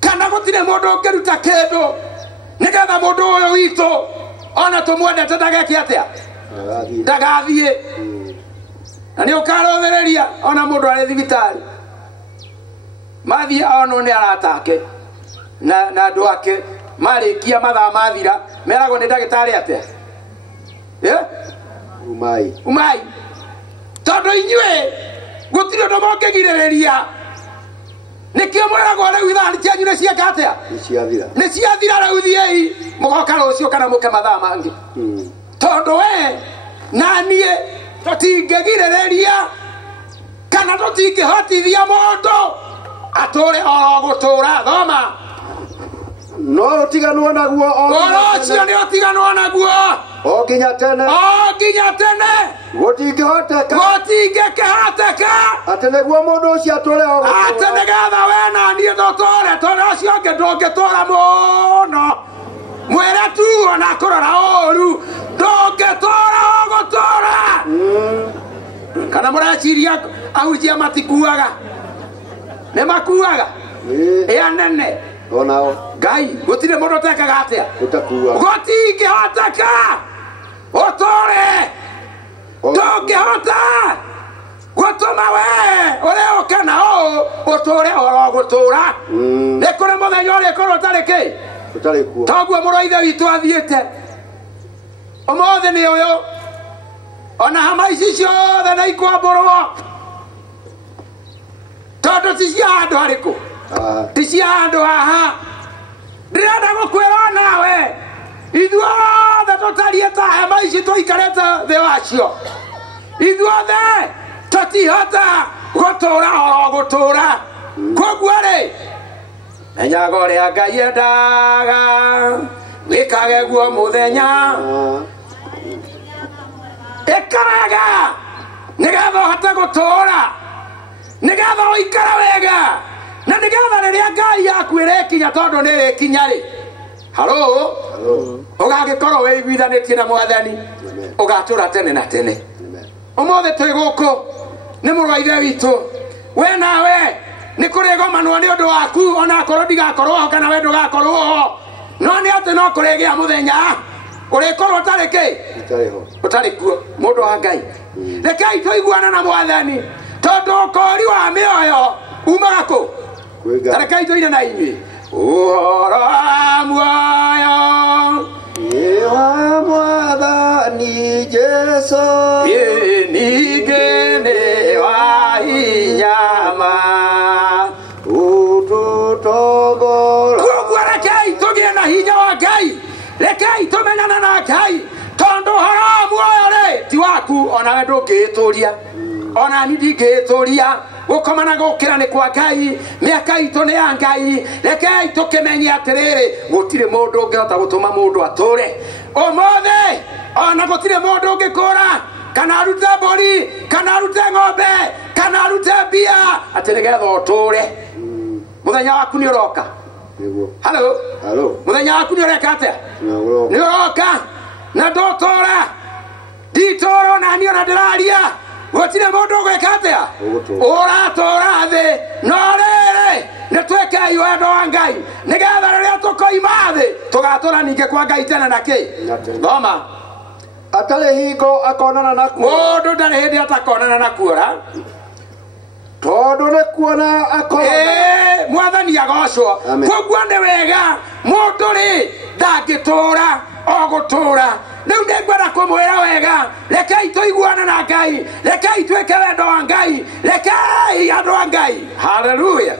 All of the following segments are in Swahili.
kana gutire mundu ungiruta kindu nigetha mundu uyu witu ona tumwende tandageke atia ndagathie na ni ukarothereria ona mundu ari thibitari mathie ono ni aratake na andu ake marikia mathaa mathira meragwo ni ndagitari atia umai tondu inyue gutire undu mungigiriria nikio mwiragwo riu ithani cianyu ni cieka atia ni ciathira riu thiei mugoka rucio kana muke mathaa mangi tondu we na nie tutingigiriria kana tutingihotithia mundu ature oro gutura thoma no tiganwo naguo oro cio ni otiganwo naguo o nginya tene gutingihoteka ati niguo mundu ucio ature o ati nigetha we na nie tutore tondu ucio ungi ndungitura muno mwire tu ona kurora uru ndungitura o gutura kana mureciria ahunjia matikuaga ne makuaga ya nene onao Ngai gutire mundu tekaga atia utakua gutingihoteka utore ndungihota gutuma we uri ukana o utore oro gutura ni kuri muthenya uri korwo utari ki utari kuo toguo muru ithe witu athiite umuthi ni uyu ona hama ici ciothe na ikwamburwo tondu ti cia andu hariku ti cia andu haha ndirenda gukwira nawe ithuothe tutarie ta hema ici tuikarete thi wacio ithuothe tutihota gutura oro gutura koguo ri menyaga uria Ngai endaga wikage guo muthenya ikaraga nigetha uhote gutura nigetha uikara wega na nigetha riria Ngai yakwire kinya tondu ni ri kinya ri halo ugagikorwo wiguithanitie na mwathani ugatura tene na tene umuthi twi guku ni muru wa ithe witu we nawe ni kurigomanwo ni undu waku ona korwo ndigakorwo ho kana we ndugakorwo ho no ni ati no kurigia muthenya urikorwo utari ki utari kuo mundu wa Ngai rekei tuiguana na mwathani tondu ukori wa mioyo umaga ku rekei tuine na inyui uhoro wa muoyo wa mwathani Jesu ningene wa hinyama ututogora koguo rekei tugie na hinya wa Ngai rekei tumenyana na Ngai tondu uhoro wa muoyo ri ti waku ona we ndungituria ona ni ndingituria gukomana gukira ni kwa Ngai miaka itu ni ya Ngai rekei tukimenye atiriri gutire mundu ungihota gutuma mundu ature umuthi ona gutire mundu ungikura kana arute mburi kana arute ng'ombe kana arute mbia ati nigetha uture muthenya waku ni uroka halo muthenya waku ni ureka atia ni uroka na ndutura nditoro na ni ona ndiraria gutire mundu ugwika atia uratura thi no riri nitwekei wendo wa Ngai nigetha riria tukoima thi tugatura ninge kwa Ngai tena na ki thoma atari hingo akonana nakuo mundu ndari hindi atakonana nakuo ra tondu ni kuona akonana mwathani agocwo koguo ni wega mundu ri ndangitura o gutura riu ningwenda kumwira wega rekei tuiguana na Ngai rekei twike wendo wa Ngai rekei andu a Ngai haleluya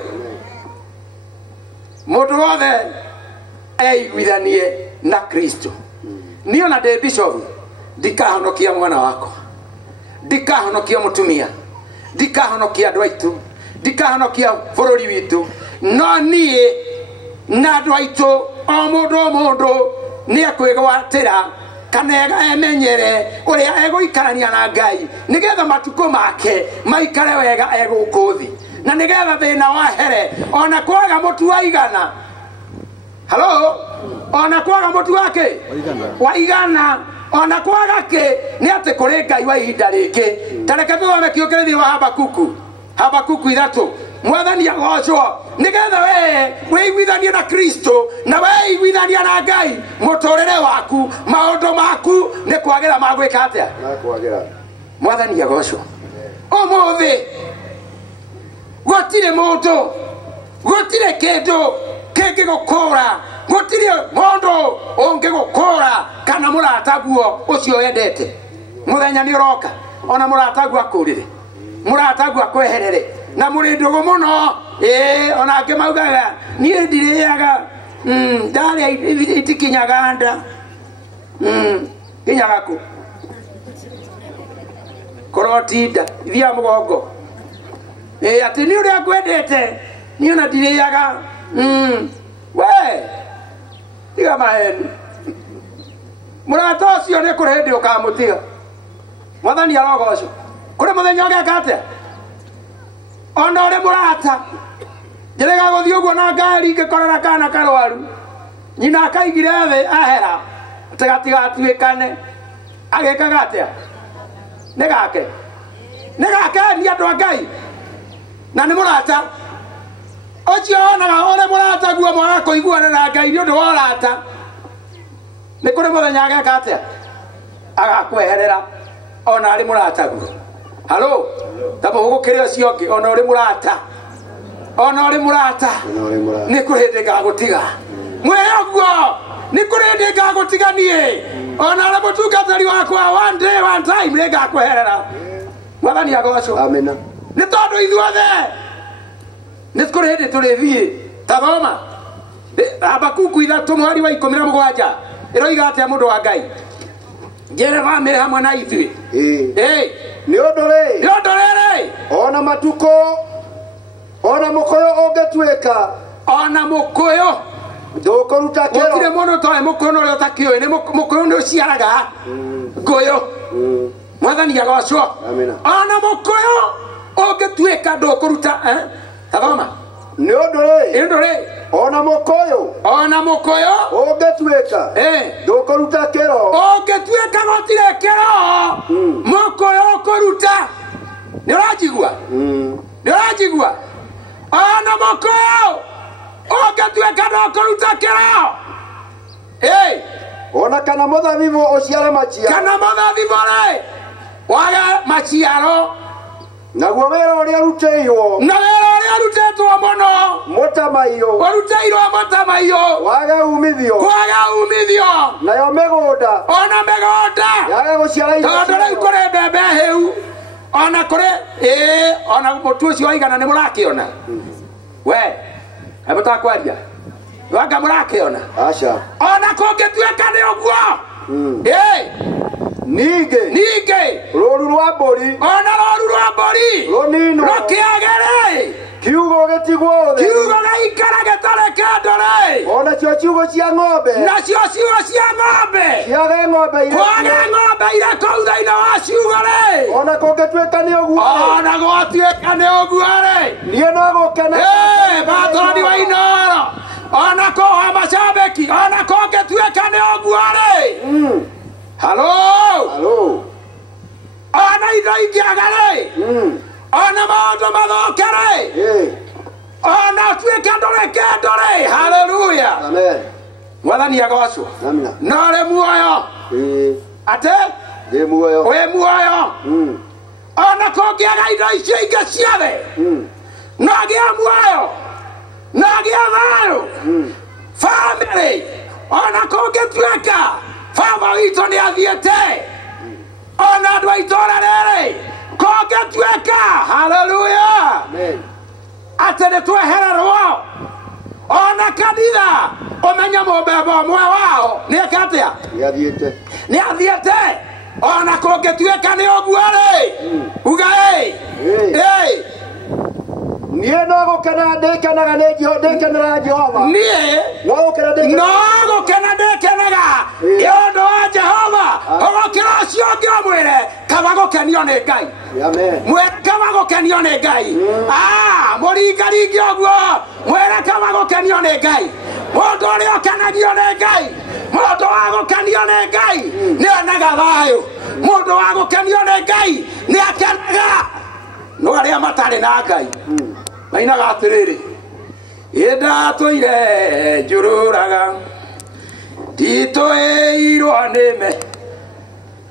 mundu wothe eiguithanie na Kristo niyo na de bishop ndikahonokia mwana wako ndikahonokia mutumia ndikahonokia andu aitu ndikahonokia bururi witu no nie na andu aitu o mundu ni akwigwatira kanega emenyere uria eguikarania na Ngai nigetha matuko make maikare wega egukuthi na nigetha thina wahere ona kwaga mutu waigana halo ona kwaga mutu wake waigana ona kwaga ke ni ati kuri Ngai wa ihinda ringi tareke thome kiukirithi wa Habakuku 3 mwathani agocwo nigetha we wiguithanie na Kristo na we iguithania na Ngai muturire waku maundu maku ni kwagira magwika atia na kwagira mwathani agocwo umuthi gutire mundu gutire kindu kingigukura gutire mundu ungigukura kana murataguo ucio wendete muthenya ni uroka ona muratagu akurire muratagu akweherere na muri ndugu muno ona ange maugaga ni ndiriaga ndari itikinyaga nda kinyaga ku korotinda ithia mugongo ati ni uria kwendete ni ona ndiriaga we tiga maheni murata ucio ni kuri hindi ukamutiga mwathani arogocwo kuri muthenya ugeka atia ona uri murata ndirega guthii uguo na ngari ngikorera kana karwaru nyina akaigire thi ahera tigatigatwikane agikaga atia ni gake ni andu a Ngai na ni murata ucio onaga uri murata guo mwaga kuiguana na Ngai ni undu wa urata ni kuri muthenya ageka atia agakweherera ona ari murata guo halo tamo hugukire ucio ngi ona uri murata ni kuri ndi ngagutiga mweyoguo ni kuri ndi ngagutiganie ona ari mutungatari wakwa one day one time ni ngakweherera mwathani agocwo amina ni tondu ithuothe ni kuri ndi turithie tathoma Habakuku 3:17 iroiga atia mundu wa Ngai njere family hamwe na ithui ni undu riri ona matuko ona mukoyo ungetwika ona mukoyo ndukuruta kiro gutire mundu toe mukoyo no utakio ni mukoyo ni uciaraga ngoyo mwathani agocwo amina ona mukoyo ungetwika ndukuruta tathoma ni undu riri ona mukoyo ungetwika ndukuruta kiro ungetwika gutire kiro mukoyo ukuruta ni urajigua ona mukoyo ungetwika ndukuruta kiro ona kana muthabibu uciare maciaro kana muthabibu ri waga maciaro naguo wira uria ruteiwo na wira uria rutetwo muno mutamaio waruteirwo mutamaio kwaga umithio nayo migunda ona migunda yaga guciara irio tondu riu kuri mbembe hiu ona kuri ona mutu ucio waigana ni murakiona we hebu takwaria wanga murakiona aca ona kungituika ni uguo ninge ruru rwa mburi runino rukiagere kiugo gitigwo thi kiugo gaikara gitare kendore ona cio ciugo cia ng'ombe nacio ciugo cia ng'ombe ciage ng'ombe ire kuu thaini wa ciugo ri ona kungituika ni uguo ona gwatuika ni uguo ri nie no gukena batorani wa Inoro ona koha macambeki ona kungituika ni uguo ri halo ona indo ingĩaga rĩ ona maũndũ mathoke rĩ ona tuĩke ndũrĩke ndũrĩ haleluya mwathani agocwo no rĩ muoyo atĩ wĩ muoyo ona kũngĩaga indo icio ingĩ ciothe no gĩa muoyo no gĩa thayũ family ona kũngĩtuĩka baba witũ nĩ athiĩte ona andũ a itũũra rĩrĩ kũngĩtuĩka haleluya atĩ nĩ twehererwo ona kanitha ũmenye mũmbembe ũmwe wao nĩ eka atĩa nĩ athiĩte ona kũngĩtuĩka nĩ ũguo rĩ uga niĩ no gũkena ndĩkenaga ndĩkenera Jehova niĩ no gũkena ndĩkenaga nĩ ũndũ wa Jehova ũgũkĩra ũcio ũngĩ ũmwĩre kaba gũkenio nĩ Ngai mwĩre kaba gũkenio nĩ Ngai mũringaringi ũguo mwĩre kaba gũkenio nĩ Ngai mũndũ ũrĩa ũkenagio nĩ Ngai mũndũ wa gũkenio nĩ Ngai nĩ onaga thayũ mũndũ wa gũkenio nĩ Ngai nĩ akenaga no arĩa matarĩ na Ngai maina gatiriri ida toire jururaga tito eirwa neme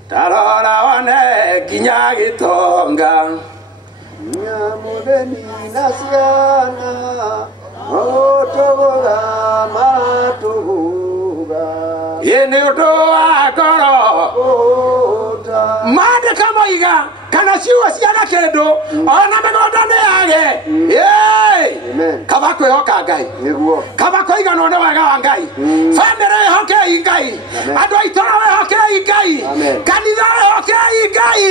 tarora wane kinya gitonga nyamudeni nasiana otogoga matuga yene odo akoro mande kamoiga kana siwa siana kedo ona megoda ne yage Amen. kaba kwe hoka ngai niguo kaba koiga no ne waga wa ngai family hoke ngai ado itoro hoke ngai kanitha hoke ngai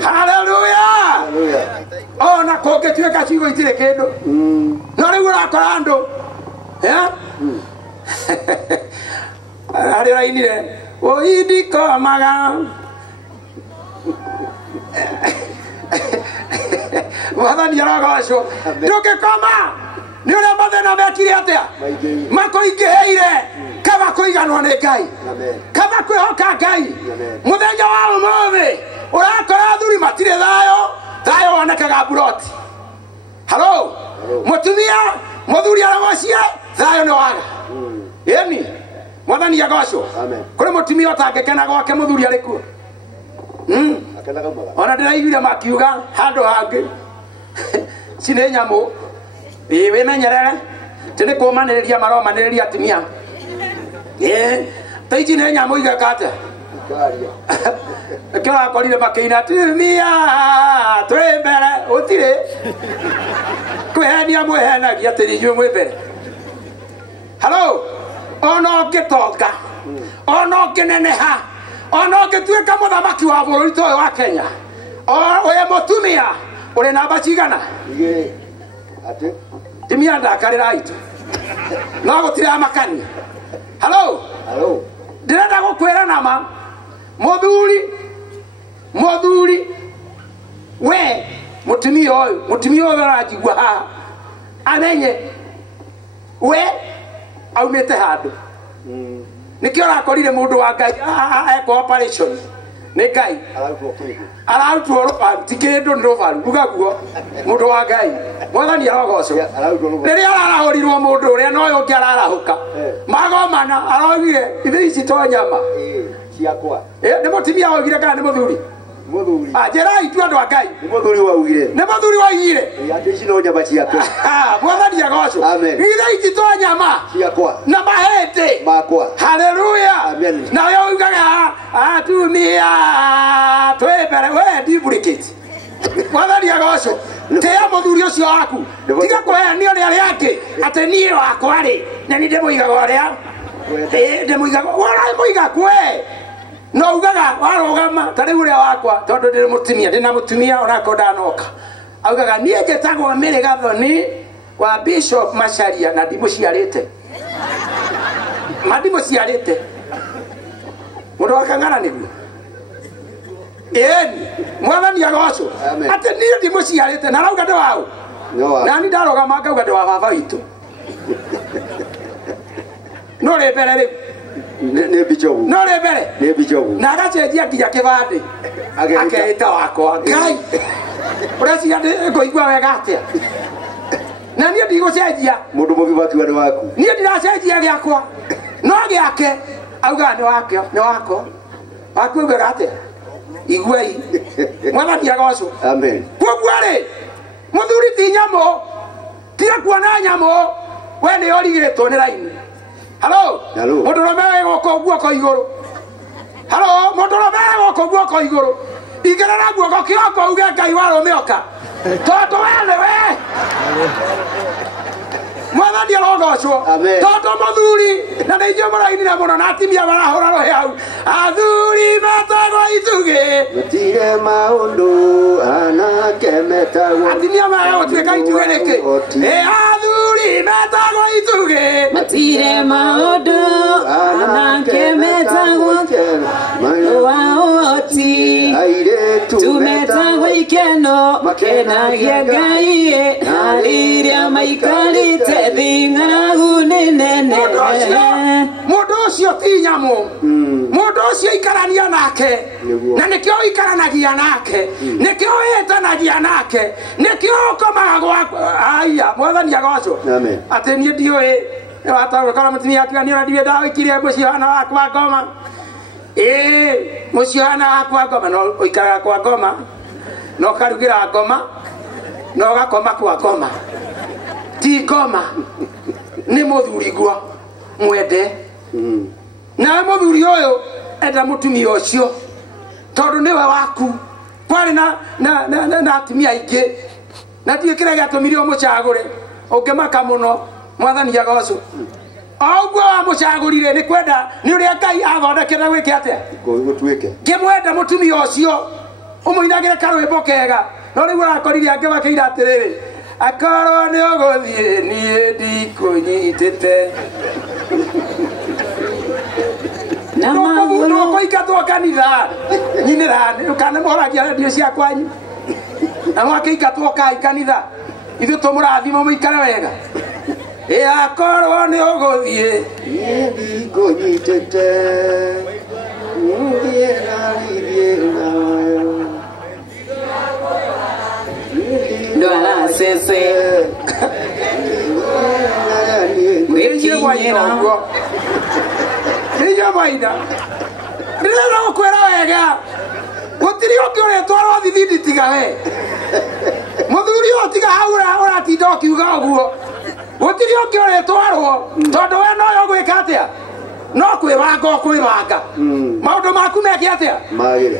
hallelujah haleluya ona koke tueka chigo itire kedo no le gura korando ari rainire o idiko maga Wathani aragocwo nduke koma ni uria mathina mekire atia makoingiheire kaba kuiganwo ni ngai kaba kwihoka ngai muthenya wa umuthi urakora athuri matire thayo wonekaga buroti halo mutumia muthuri aragocie thayo ni waga yeni Mwathani agocwo kuri mutumia utangikena gwake muthuri ari kuo ona ndiraiguire makiuga handu hangi cine nyamu wimenyerere tini kumaniriria maromaniriria atumia taici nĩ nyamu igekate kĩo akorire makĩina atumia twĩ mbere ũtirĩ kwĩhenia mwĩhenagia atĩ nĩ inyuĩ mwĩ mbere halo ona ũngĩtonga ona ũngĩneneha ona ũngĩtuĩka mũthamaki wa bũrũri ta ũyũ wa Kenya ũyũ mũtumia ũrĩ namba cigana timia ndakarĩra itu no gũtirĩ amakania halo ndĩrenda gũkwĩra nama mũthuri we mũtumia ũyũ aranjigua haha amenye we aumĩte handũ nikio rakorire mundu wa ngai eko operation ni ngai ararutwo rubaru ti kindu ni rubaru rugaguo mundu wa ngai Mwathani arogocwo riria ararahurirwo mundu uria no yo ngi ararahuka magomana arogire ithe ici to nyama ciakwa ni mutimia ogire kana ni muthuri njera itu andu a ngai ni muthuri waugire ati ici no nyama ciakwa Mwathani agocwo ithe ici to nyama ciakwa na mahete makwa haleluya amen na yo ugaga atumia twebere we duplicate Mwathani agocwo tea muthuri ucio waku tiga kuheanio ni aria angi ati nie wakwa ri na ni ndimuigaga uria ndimuigaga wala muiga kwe no ugaga warogama tari uria wakwa tondu ndi mutumia ndina mutumia onako ndanoka augaga nie njetagwo Mary Gathoni wa Bishop Macharia na ndimuciarite ndimuciarite mundu wakang'ana niguo Mwathani agocwo ati nie ndimuciarite na rauga ndi wau nani ndarogama ngauga ndi wa baba witũ no rĩ mbere rĩu nĩ bichobu no rĩ mbere nĩ bichobu na agacenjia nginya kĩbandĩ akeita wakwa ngai ũreciria ngũigua wega atĩa na niĩ ndigũcenjia mũndũ mũgima akiuga nĩ waku niĩ ndiracenjia gĩakwa no gĩake augaga nĩ wako waku augaga atĩa iguai Mwathani agocwo amen koguo rĩ mũthuri ti nyamũ tiga kuona nyamũ we nĩ ũrigĩtwo nĩ raini halo mũndũrũme wĩ gũkũ guoko igũrũ halo mũndũrũme wĩ gũkũ guoko igũrũ igĩrĩra guoko kĩoko uge ngai warũme oka tondu we nĩ we Mwathani arogocwo tondu mũthuri na nĩ inyuĩ mũrainire mũno na atimia marahũra rũhĩ hau athuri metagwo itugĩ gũtirĩ maũndũ anake metagwo atimia maragũtuĩka itugĩ nĩkĩ athuri metagwo itugĩ gũtirĩ maũndũ anake metagwo wa ũhoti tumetagwo ikeno makenagia Ngai na rĩrĩa maikarĩte thĩ ng'aragu nĩ nene mũndũ ũcio ucio ti nyamu mundu ucio ikarania nake na nikio ikaranagia nake nikio etanagia nake nikio komaga gwa aya mwathani agoco ati nie ndioi watawe kana mutini atiania na ndiwe dawa ikirie muciana wakwa ngoma muciana wakwa ngoma no uikaraga kwa ngoma no karugira ngoma no gakoma kwa ngoma ti ngoma ni muthuri gwa mwende na muthuri uyu enda mutumia ucio tondu niwe waku kwari na atumia aingi na ndiä kä rä gäatåmire å må cagå re å ngä maka må no mwathani agocu o guo wa må cagå rire nä kwenda nä å rä a ngai athondekera gwä ke atä ngä mwenda må tumia å cio å må inagä re karwä mbo kega no rä u å rakorire angä bakä ira atä rä rä akorwo nä å gå thiä niä ndikå nyitä te no kå ingatwo kanitha nyinä ra kana moragia redio cia kwanyu na mwakä ingatwo kai kanitha ithuä tå må rathimo må ikare wega akorwo nä å gå thiä niä ndikå nyitä te ndwara cece gwäkinyä niyo maina ndirenda gå kwä ra wega gå tirä å ngä å rä twarwo thithindi tiga we må thuri å tiga hau å ratinda å kiuga å guo gå tirä å ngä å rä twarwo tondå we no yo gwä ka atä a no kwä banga å kwä banga maå ndå maku meke atä a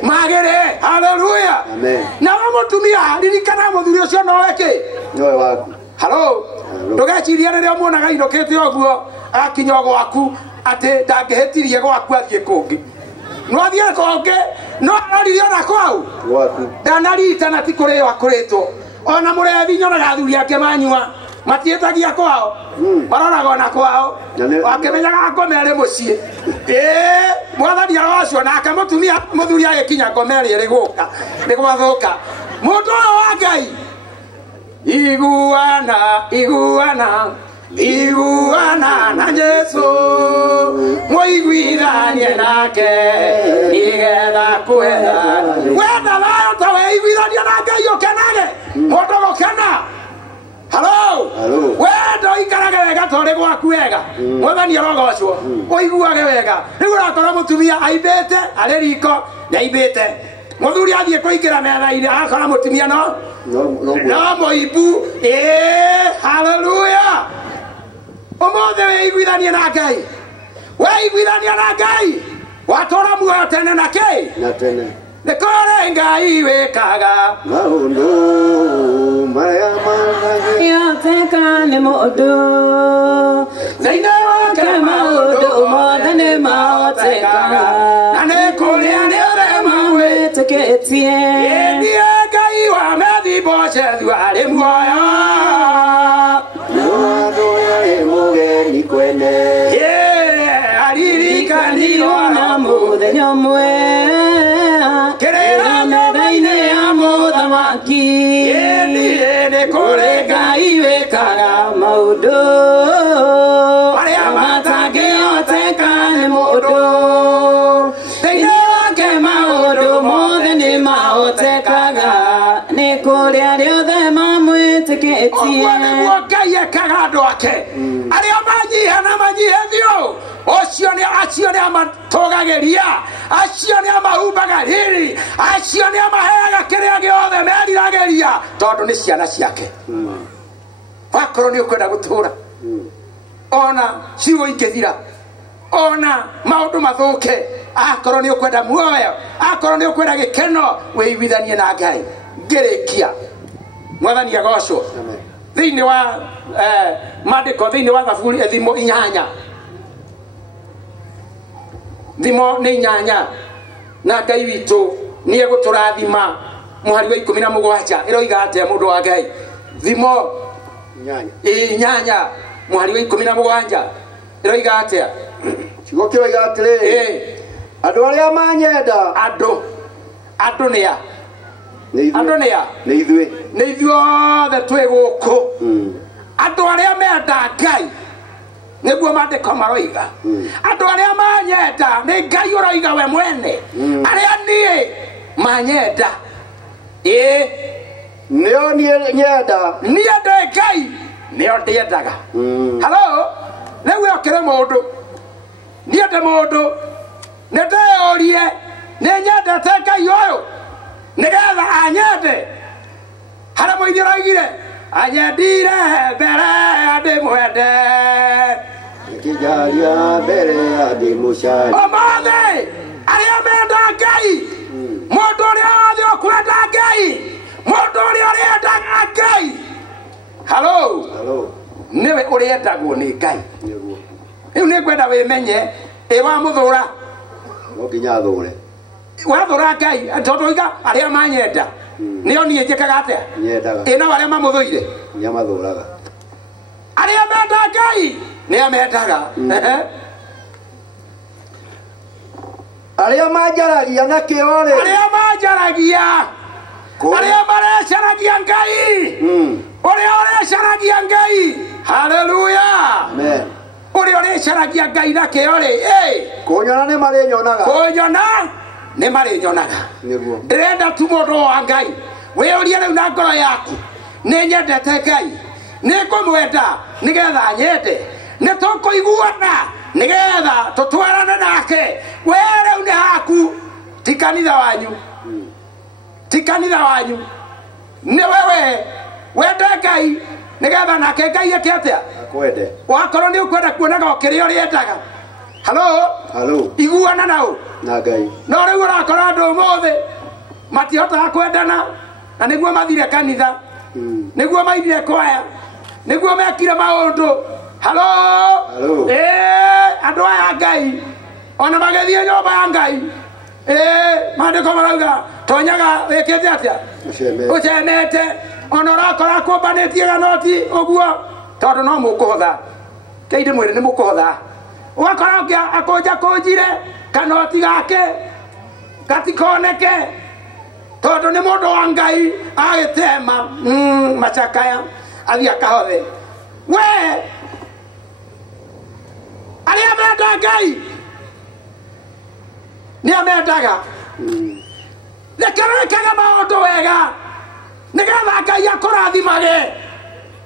magä re haleluya nawe må tumia ririkana må thuri å cio nowe kä halo ndå geciria rä rä a muonaga inåkä te å guo akinya gwaku atä ndangä hä tirie gwaku athiä kå ngä no athiä kå ngä no arorire ona kwau ndanaritana ti kå rä o akå rä two ona må rethi nyonaga athuri ake manyua matiätagia kwao maroraga ona kwao akä menyaga ngomerä må ciä mwathani arocio nake må tumia må thuri agä kinya ngomerä rä gå ka nä gwathå ka må ndå å yå wa ngai iguana iguana iguana na Jesu muiguithanie nake nigetha kwenda wenda thayo ta weiguithania na Ngai ukenage mundu gukena halo wenda ikarage wega tori gwaku wega mwathani arogocwo uiguage wega riu rakora mutumia aimbite ari riko naimbite muthuri athie kuingira metha-ini akora mutumia no muimbu haleluya ũmũthĩ wĩiguithanie na Ngai weiguithania na Ngai watũra muoyo tene na kĩ nĩ kũrĩ Ngai wĩkaga maũndũ maya yoteka nĩ mũndũ thĩinĩ wake maũndũ mothe nĩ mahotekaga na nĩ kũrĩ arĩa othe mamwĩtĩkĩtie niĩ Ngai wa Methiboshethu arĩ muoyo aririkanirwo na mũthenya ũmwe kĩrĩra metha-inĩ ya mũthamaki nĩ kũrĩ Ngai wĩkaga maũndũ marĩa matangĩhoteka nĩ mũndũ thĩinĩ wake maũndũ mothe nĩ mahotekaga nĩ kũrĩ arĩa othe mamwĩtĩkĩtie ũguo nĩguo Ngai ekaga andũ ake arĩa manyiha na manyihĩthio acio nĩ amatũgagĩria acio nĩ amahumbaga riri acio nĩ amaheaga kĩrĩa gĩothe meriragĩria tondũ nĩ ciana ciake wakorwo nĩ ũkwenda gũtũra ona ciugo ingĩthira ona maũndũ mathũke akorwo nĩ ũkwenda muoyo akorwo nĩ ũkwenda gĩkeno wĩiguithanie na Ngai ngĩrĩkia mwathani agocwo thĩinĩ wa maandĩko thĩinĩ wa Thaburi thimo 8 thimo nĩ 8 na Ngai witũ nĩ egũtũrathima mũhari wa 17 ĩroiga atĩa mũndũ wa Ngai thimo 8 mũhari wa 17 ĩroiga atĩa kiugo kĩroiga atĩrĩ andũ arĩa manyenda andũ nĩ a andũ nĩ a nĩ ithuĩ othe twĩ gũkũ andũ arĩa menda Ngai niguo mandĩko maroiga andũ arĩa manyenda nĩ Ngai ũroiga we mwene arĩa niĩ manyenda nĩo niĩ nyenda niĩ ndĩ Ngai nĩo ndĩendaga halo rĩu okĩre mũndũ niĩ ndĩ mũndũ nĩ ndĩyũrie nĩ nyendete Ngai ũyũ nĩgetha anyende harĩa mũini ũroigire anyendire mbere ndĩmwende kijaria mbere ndĩmũcarie ũmũthĩ arĩa menda Ngai mũndũ ũrĩa wothe ũkwenda Ngai mũndũ ũrĩa ũrĩendaga Ngai halo nĩwe ũrĩendagwo nĩ Ngai rĩu nĩngwenda wĩmenye wamũthũra no nginya thũre wathũra Ngai tondũ oiga arĩa manyenda nĩo niĩ njĩkaga atĩa ĩno arĩa mamũthũire nĩ amathũraga arĩa menda Ngai nĩ amendaga arĩa manjaragia na kĩo rĩ arĩa manjaragia arĩa marecaragia Ngai ũrĩa ũrecaragia Ngai haleluya ũrĩa ũrecaragia Ngai na kĩo rĩ kũnyona nĩ marĩnyonaga kũnyona nĩ marĩnyonaga ndĩrenda tu mũndũ wa Ngai wĩyũrie rĩu na ngoro yaku nĩ nyendete Ngai nĩ ngũmwenda nĩgetha nyende nĩ tũkũiguana nĩgetha tũtwarane nake we rĩu nĩ haku ti kanitha wanyu nĩ wewe wende Ngai nĩgetha nake Ngai eke atĩa akwende wakorwo nĩ ũkwenda kuonaga kĩrĩa ũrĩendaga halo iguana nao na Ngai no rĩu ũrakora andũ ũmũthĩ matihotaga kwendana na nĩguo mathire kanitha nĩguo maithire kwaya nĩguo mekire maũndũ halo andũ aya Ngai ona magĩthiĩ nyũmba ya Ngai maandĩko marauga tonyaga wĩkĩte atĩa ũcemete ona ũrakora kũmbanĩtie ganoti ũguo tondũ no mũkũhotha keindĩ mwĩrĩ nĩ mũkũhotha ũgakora akũnja kũnjire kanoti gake gatikoneke tondũ nĩ mũndũ wa Ngai agĩtema macakaya athiĩ akahothe we arĩa menda Ngai nĩ amendaga reke wĩkage maũndũ wega nĩgetha Ngai akũrathimage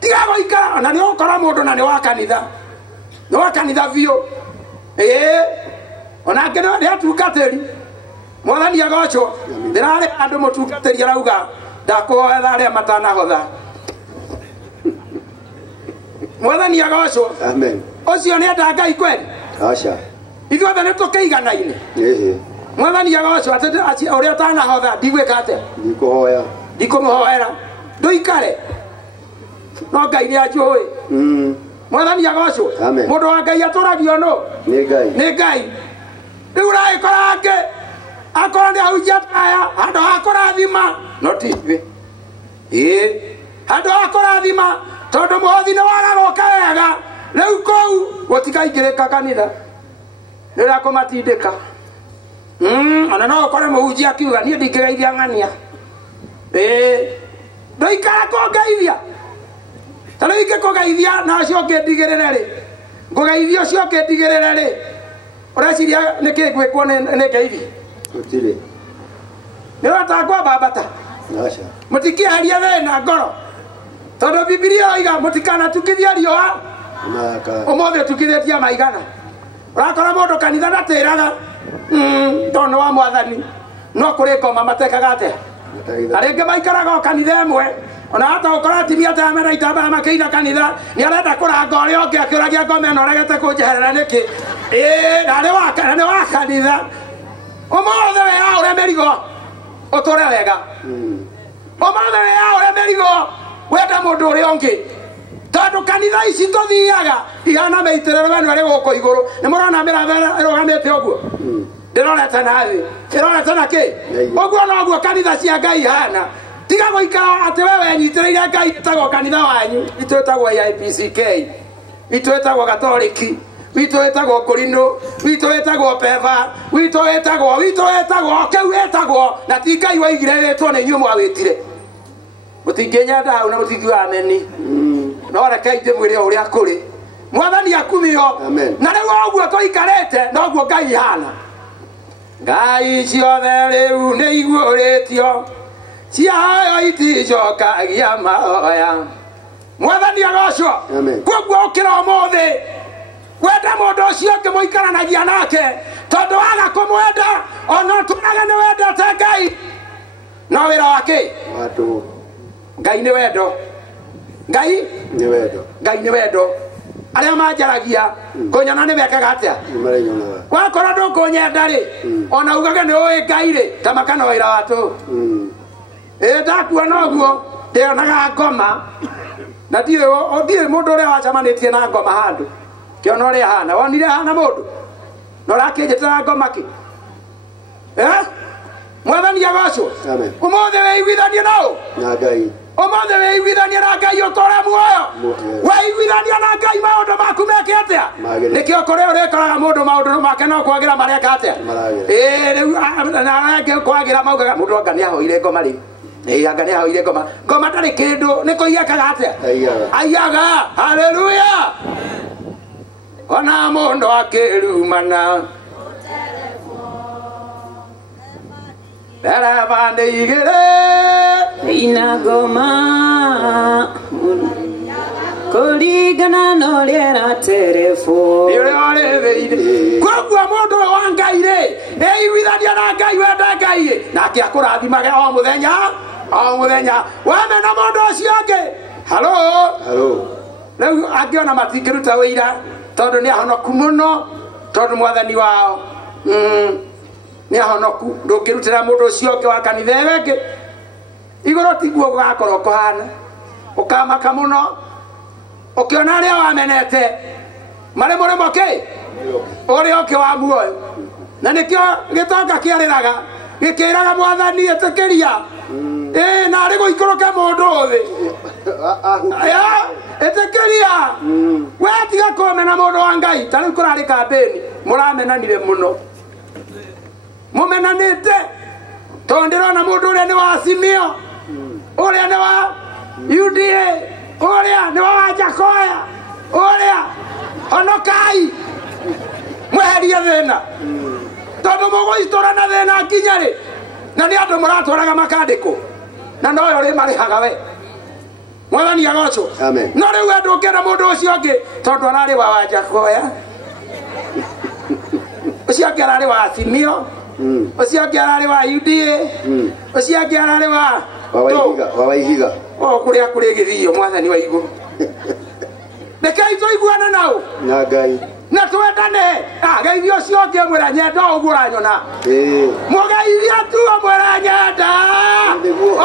tiga gũikara na nĩ ũgũkora mũndũ na nĩ wa kanitha biũ onake nĩ atungatĩri mwathani agocwo ndĩrarĩ andũ mũtungatĩri arauga ndakũhoetha arĩa matanahotha mwathani agocwo ũcio nĩ enda Ngai kweli ithuothe nĩ tũkĩiganaine mwathani agocwo ũrĩa ũtanahotha ndigwĩka atĩa ndikũmũhoera ndũikare no Ngai nĩ anjũĩ mwathani agocwo mũndũ wa Ngai atũragio no nĩ Ngai rĩu ũragĩkora angĩ akorwo nĩ ahunjia aya handũ ha kũrathima no ti ithuĩ handũ ha kũrathima tondũ mũhothi nĩ waga gũka wega rĩu kũu gũtikaingĩrĩka kanitha nĩ ũrĩa kũmatindĩka ona no ũkore mũhunjia akiuga niĩ ndingĩgeithia ng'ania ndũikara kũngeithia tarĩu ingĩkũgeithia na ũcio ũngĩndigĩrĩre rĩ ngũgeithia ũcio ũngĩndigĩrĩre rĩ ũreciria nĩkĩ ngwĩkwo nĩ ngeithi nĩ ũrata ngwambambata mũtikĩeherie thĩna ngoro tondũ Bibilia oiga mũtikanatukithie riũa ũmũthĩ ũtukithĩtie maigana ũrakora mũndũ kanitha ndatĩraga tondũ wa mwathani no kũrĩ ngoma matekaga atĩa arĩngĩ maikaraga o kanitha ĩmwe ona hata ũkora atimia ta mena itambaya makĩina kanitha nĩ arenda kũranga ũrĩa ũngĩ akĩũragia ngoma ĩno ũregete kũnjeherera nĩkĩ na nĩ wa kanitha ũmũthĩ wĩya ũrĩa mĩrigo ũtũre wega ũmũthĩ wĩya ũrĩa mĩrigo wenda mũndũ ũrĩa ũngĩ tondũ kanitha ici tũthiaga ihana mĩitĩrĩro wenu arĩ gũkũ igũrũ nĩ mũrona mĩratha ĩrũgamĩte ũguo ndĩrorete nathĩ ĩrorete na kĩ ũguo noguo kanitha cia Ngai ihana tiga gũikara atĩ we wenyitĩrĩire Ngai ĩtagwo kanitha wanyu itũ ĩtagwo IPCK itũ ĩtagwo Gatoriki witũ ĩtagwo Kũrinũ witũ ĩtagwo Peva witũ ĩtagwo kĩu ĩtagwo na ti Ngai waigire wĩtwo nĩ inyuĩ mwawĩtire mũtingĩnyenda hau na mũtingiuga ameni no rekei ndĩmwĩre ũrĩa kũrĩ mwathani akumio Amen. na riu oguo tuikarite noguo Ngai hana Ngai ciothe riu ni iguritio ciayo iticokagia mahoya mwathani agocwo koguo ukira umuthi wenda mundu ucio ungi muikaranagia nake tondu waga kumwenda ona tunaga ni wendete Ngai no wira wake watu Ngai ni wendo Ngai ni wendo aria manjaragia kunyana ni bekaga atia wakora ndukunyenda ri ona ugaga ni uwi Ngai ri tamaka no wira watu ndakua noguo ndionaga ngoma na ndiĩ mundu uria wacamanitie na ngoma handu kiona uria hana wonire hana mundu no rakinjitira ngoma ki mwathani agocwo umuthi wĩiguithanie nao na Ngai umuthi wĩiguithanie na Ngai utore muoyo wĩiguithanie na Ngai maundu maku meke atia nikio kuri urikoraga mundu maundu make no kwagira mareka atia riu na kwagira maugaga mundu anga niahoire ngoma riu anga niahoire ngoma ndari kindu nikuiyekaga atia aiyaga haleluya ona mundu akirumana dereva nĩ igĩrĩ ina ngoma kũringana na ũrĩa ĩraterebo nĩ ũrĩa ũrĩthĩire koguo mũndũ wa Ngai rĩ eiguithania na Ngai wenda Ngai nake akũrathimage o mũthenya wamena mũndũ ũcio ũngĩ halo rĩu angĩona matingĩruta wĩira tondũ nĩ ahonoku mũno tondũ mwathani wao ni ahonoku ndungirutira mundu ucio ũngĩ wa kanitha wengĩ igũrũ tiguo gũgakorwo kũhana ũkamaka mũno ũkĩona arĩa wamenete marĩ mũrĩmo kĩ ũrĩa ũngĩ wa muoyo na nĩkĩo gĩtonga kĩarĩraga gĩkĩraga mwathani etĩkĩria na arĩ gũikũrũke mũndũ thĩ etĩkĩria we tiga kũmena mũndũ wa Ngai ta rĩu kũrarĩ kambĩni mũramenanire mũno mumenanite tondirona mundu uria ni wa Simio uria ni wa UDA uria ni wa Jakoya uria honokai mweherie thina tondu muguitorana thina nginyari na ni andu muratwaraga makandiko na no yo ri marihaga we mwathani agocwo no riu andu ngena mundu ucio ungi tondu arari wa Jakoya ucio ungi arari wa Simio ucio ungi arari wa UDA ucio ungi arari wa waihiga kuria kuri githio mwathani wa iguru rekei tuiguane nao na Ngai na twendane geithio ucio ungi mwira nyenda uguo uranyona mugeithia tu mwira nyenda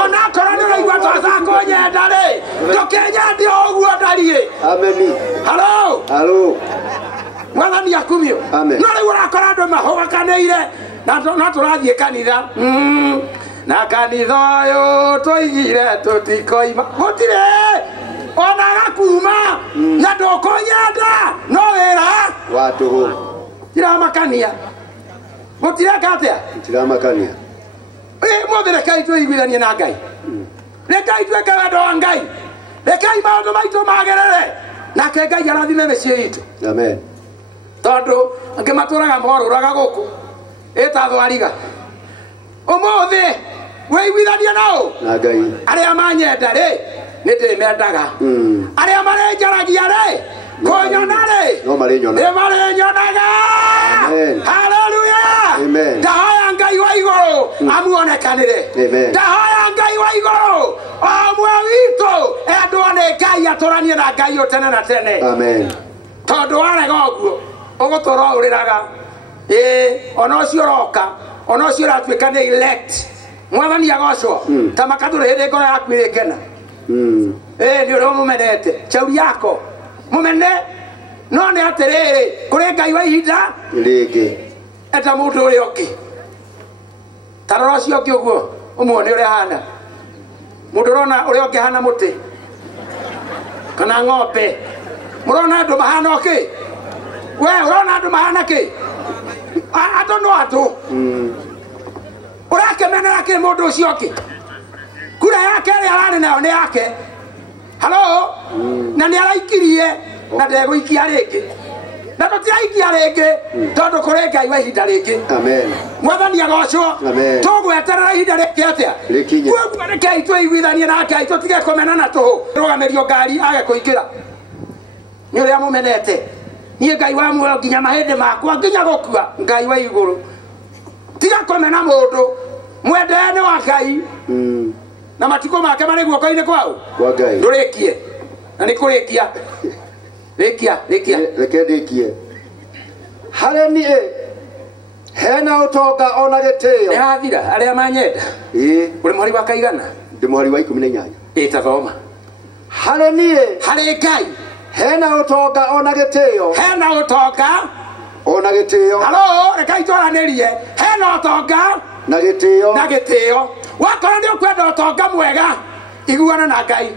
ona korwo ni uraigua twaca kunyenda ri ndukenyende uguo ndarie ameni halo mwathani akumio no riu urakora andu mahogakanĩire na tũrathiĩ kanitha na kanitha ũyũ tũigire tũtikoima gũtirĩ ona gakuma na ndũkũnyenda no wĩra watu tiramakania gũtireka atĩa tiramakania mũthĩ rekei twĩiguithanie na Ngai rekei twĩke wendo wa Ngai rekei maũndũ maitũ magĩrĩre nake Ngai arathime mĩciĩ itũ amen tondu angĩ matũraga morũraga gũkũ ĩtathwariga ũmũthĩ wĩiguithanie nao na Ngai arĩa manyenda rĩ nĩ ndĩmendaga arĩa marĩnjaragia rĩ kũnyona rĩ nĩ marĩnyonaga haleluya ndahoya Ngai wa igũrũ amuonekanĩre ndahoya Ngai wa igũrũ omwe witũ endwo nĩ Ngai atũranie na Ngai ũtene na tene tondu warega ũguo ũgũtũra ũrĩraga ona ũcio ũroka ona ũcio ũratuĩka nĩ elect mwathani agocwo ta makatũre hĩndĩ ngoro yaku ĩrĩkena nĩ ũrĩa mũmenete chauri yako mũmene no nĩ atĩrĩrĩ kũrĩ Ngai wa ihinda rĩngĩ eta mũndũ ũrĩa ũngĩ ta rora ũcio ũngĩ ũguo ũmuone ũrĩa hana mũndũ ũrona ũrĩa ũngĩ hana mũtĩ kana ng'ombe mũrona andũ mahana ũkĩ we ũrona andũ mahana kĩ andũ no andũ ũrakĩmenera kĩ mũndũ ũcio ũngĩ kura yake ĩrĩa ararĩ nayo nĩ yake halo na nĩ araikirie na ndegũikia rĩngĩ na tũtiraikia rĩngĩ tondũ kũrĩ Ngai wa ihinda rĩngĩ. Amen. Mwathani agocwo. Amen. Tũgweterera ihinda rĩngĩ atĩa Rĩkinye. koguo rekei twĩiguithanie na Ngai tũtige kũmena na tũhũ rũgamĩrio ngari age kũingĩra nĩ ũrĩa mũmenete niĩ Ngai wa muoyo nginya mahĩndĩ makwa nginya gũkua Ngai wa igũrũ tiga kũmena mũndũ mwendeane wa Ngai na matikũ make marĩ guoko-inĩ kwau Kwa Ngai. ndũrĩkie na nĩ kũrĩkia rĩkia Reke ndĩkie. Harĩ niĩ hena ũtonga ona gĩtĩo. nĩ hathira arĩa manyenda ũrĩ mũhari wa kaigana Ndĩ mũhari wa 18. ĩtathoma Harĩ niĩ harĩ Ngai hena ũtonga ona gĩtĩo. hena ũtonga Ona gĩtĩo. halo rekei twaranĩrie hena ũtonga Na gĩtĩo. na gĩtĩo wakorwo nĩ ũkwenda ũtonga mwega iguana na Ngai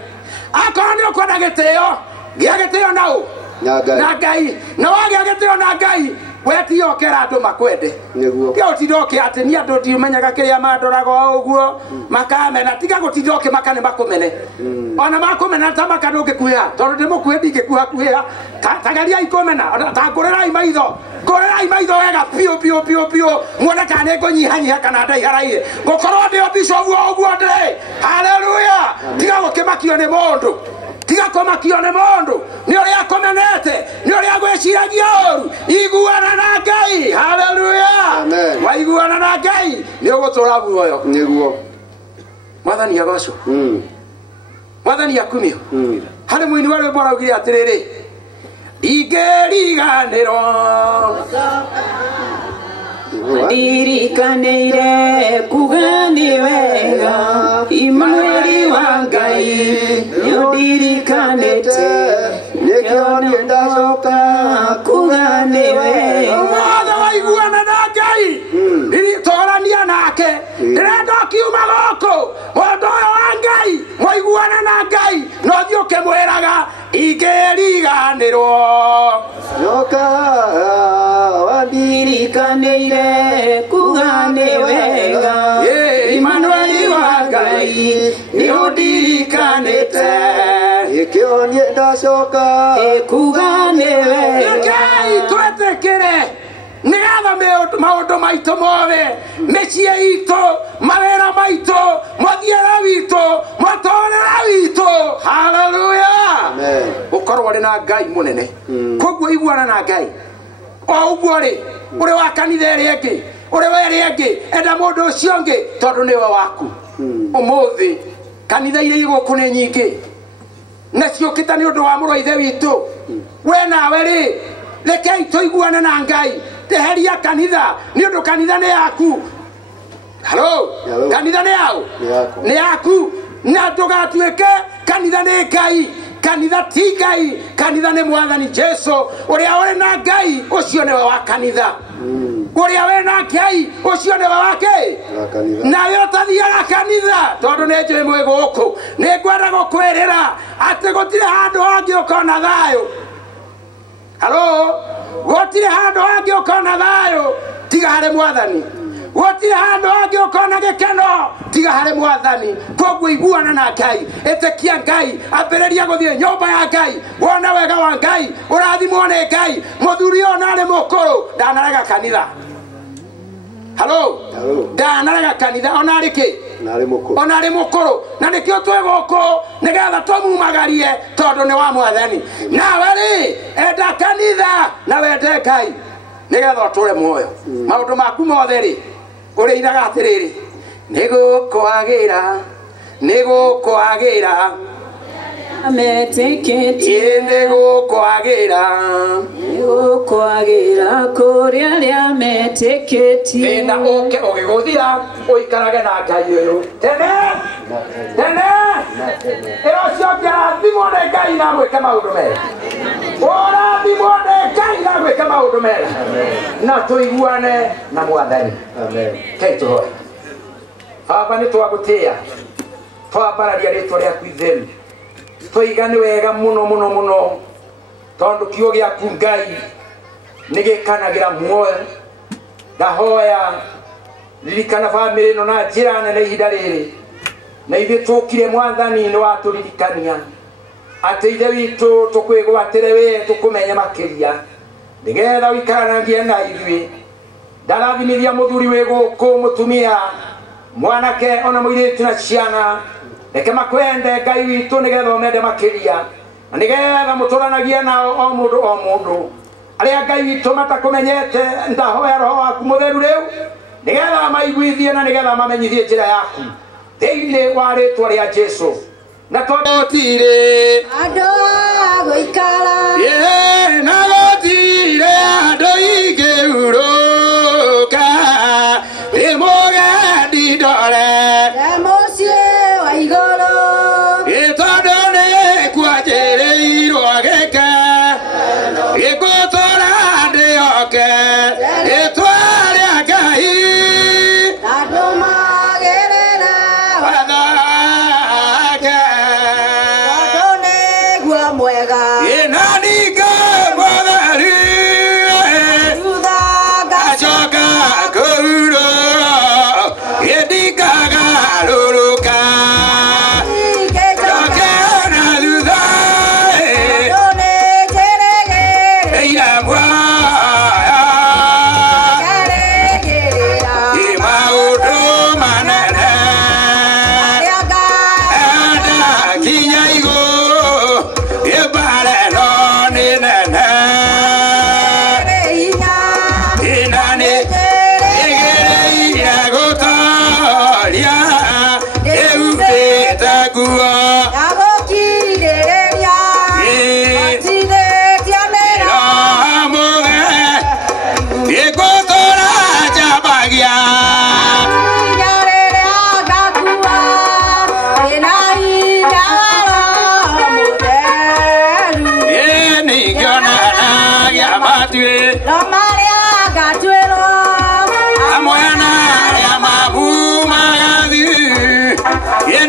akorwo nĩ ũkwenda gĩtĩo gĩa gĩtĩo naũ Na Ngai. na Ngai na wagĩa gĩtĩo na Ngai wetiokera andũ makwende Nĩguo. tiga ũtindoke atĩ nĩ andũ ndimenyaga kĩrĩa mandoraga ũguo makamena tiga gũtindoke maka nĩ makũmene ona makũmena ta maka ndũngĩkuhĩha tondũ ndĩmũkuhĩ ndingĩkuhakuhĩha tagariai kũmena ta ngũrĩrai maitho wega piũ muone kana nĩ ngũnyihanyiha kana ndaiharaire ngũkorwo ndĩ bishop ũguo ndĩ haleluya tiga gũkĩmakio nĩ mũndũ tiga kũmakio nĩ mũndũ nĩ ũrĩa akũmenete nĩ ũrĩa gwĩciragia ũru iguana na Ngai haleluya Amen. waiguana na Ngai nĩ ũgũtũra muoyo Nĩguo. Mwathani agocwo Mwathani akumio harĩ mũini wa rwĩmbo araugire atĩrĩrĩ ingĩriganĩrwo ndirikanĩire kuga nĩ wega Imanueli wa Ngai nĩũndirikanĩte nĩkĩo niĩ ndacoka kuga nĩ wega mothe waiguana na Ngai twarania nake ndĩrenda ũkiuma gũkũ mũndũ ũyũ wa Ngai mwaiguana na Ngai no thiĩ ũkĩmwĩraga ingĩriganĩrwo Nyoka ndirikanĩire kuga nĩ wega Imanueli wa Ngai nĩũndirikanĩte nĩkĩo niĩ ndacoka kuga nĩ wega Ngai twetĩkĩre nĩgetha maũndũ maitũ mothe mĩciĩ itũ mawĩra maitũ mũthiĩre witũ mũtũũrĩre witũ haleluya ũkorwo ũrĩ na Ngai mũnene koguo iguana na Ngai o ũguo rĩ ũrĩ wa kanitha ĩrĩa ĩngĩ ũrĩ wa ĩrĩa ĩngĩ enda mũndũ ũcio ũngĩ tondũ nĩwe waku ũmũthĩ kanitha iria igũkũ nĩ nyingĩ na ciũkĩte nĩ ũndũ wa mũrũ wa ithe witũ we nawe rĩ rekei tũiguane na Ngai teheria kanitha nĩ ũndũ kanitha nĩ yaku halo kanitha nĩ yaũ nĩ yaku na ndũgatuĩke kanitha nĩ Ngai kanitha ti Ngai kanitha nĩ Mwathani Jesũ ũrĩa ũrĩ na Ngai ũcio nĩwe wa kanitha ũrĩa wĩ na Ngai ũcio nĩwe wake nawe ũtathiaga kanitha tondũ nĩ njũĩ mwĩ gũkũ nĩ ngwenda gũkwĩrĩra atĩ gũtirĩ handũ hangĩ ũkona thayũ halo gũtirĩ handũ hangĩ ũkona thayũ tiga harĩ Mwathani gũtirĩ handũ hangĩ ũkona gĩkeno tiga harĩ Mwathani koguo iguana na Ngai ĩtĩkia Ngai ambĩrĩria gũthiĩ nyũmba ya Ngai wona wega wa Ngai ũrathimwo nĩ Ngai mũthuri ũyũ narĩ mũkũrũ ndanarega kanitha halo ndanarega kanitha ona arĩ kĩ ona arĩ mũkũrũ na nĩkĩo twĩ gũkũ nĩgetha tũmumagarie tondũ nĩ wa Mwathani nawe rĩ enda kanitha na wende Ngai nĩgetha ũtũre muoyo maũndũ maku mothe rĩ ũrĩithaga atĩrĩrĩ nĩgũkwagĩra metĩkĩtie nĩgũkwagĩra kũrĩa arĩa metĩkĩtie thĩna ũke ũgĩgũthira ũikarage na Ngai ũyũ tene ũcio ũngĩrathimwo nĩ Ngai na gwĩke maũndũ mega ũrathimwo nĩ Ngai na gwĩke maũndũ mega na tũiguane na Mwathani kei tũhoe Baba nĩ twagũtĩĩa twambararia rĩtwa rĩaku itheru tũigane wega mũno tondũ kiugo gĩaku Ngai nĩ gĩkanagĩra muoyo ndahoya ririkana bamĩrĩ ĩno na njĩra nene ihinda rĩrĩ na ithuĩ tũkire Mwathani nĩ watũririkania ati ithe witũ tũkwĩgwatĩre we tũkũmenye makĩria nĩgetha ũikaranagie na ithuĩ ndarathimithia mũthuri wĩ gũkũ mũtumia mwanake ona mũirĩtu na ciana reke makwende Ngai witũ nĩgetha ũmende makĩria na nĩgetha mũtũranagie nao o mũndũ arĩa Ngai witũ matakũmenyete ndahoya roho waku mũtheru rĩu nĩgetha maiguithie na nĩgetha mamenyithie njĩra yaku thĩinĩ wa rĩĩtwa rĩa Jesũ na tondotire andũ a gũikara na gũtire andũ ingĩhurũka mũgendi ndore mũciĩ wa igũrũ tondũ nĩ kwanjĩrĩirwo gĩke gĩgũtũra ndĩoke rĩĩtwa rĩa Ngai andũ magĩrĩra watho wake tondũ nĩguo mwega na ningĩ mũtheru thutha ngacoka kũhurũka ndikagarũrũka njoke na thutha andũ nĩ njĩrĩgĩrĩra muoyo ngerĩgĩrĩra maũndũ manene arĩa Ngai ndakinya igũrũ mbara ĩno nĩ nene hinya na nĩ ĩgĩrĩire gũtooria ĩhubĩte nguo ya gũkirĩrĩria matithĩtie mĩro mũge ĩgũtũra njambagia hinya rĩrĩa ngakua ĩna hinya wa Roho Mũtheru nĩngĩonanagia matuĩ no marĩa ngatuĩrwo hamwe na arĩa mabumagathu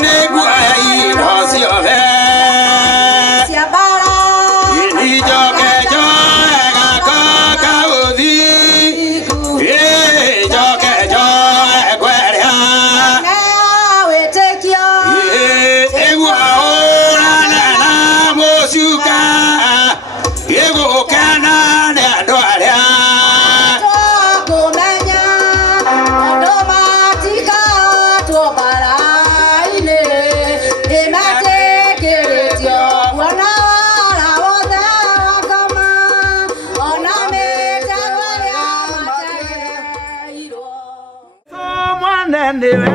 nĩguoya indo ciothe cia mbara njoke njoe gakoka gũthi njoke njoe kweria na wĩtĩkio ĩguo ũrane na mũcuka gĩgũkena nĩ andũ arĩa twakũmenya andũ matikaotwo mbara-inĩ nĩmetĩkĩrĩtio kuona wara wothe wakoma ona mĩtego ĩrĩa mategeirwo mwana nĩwe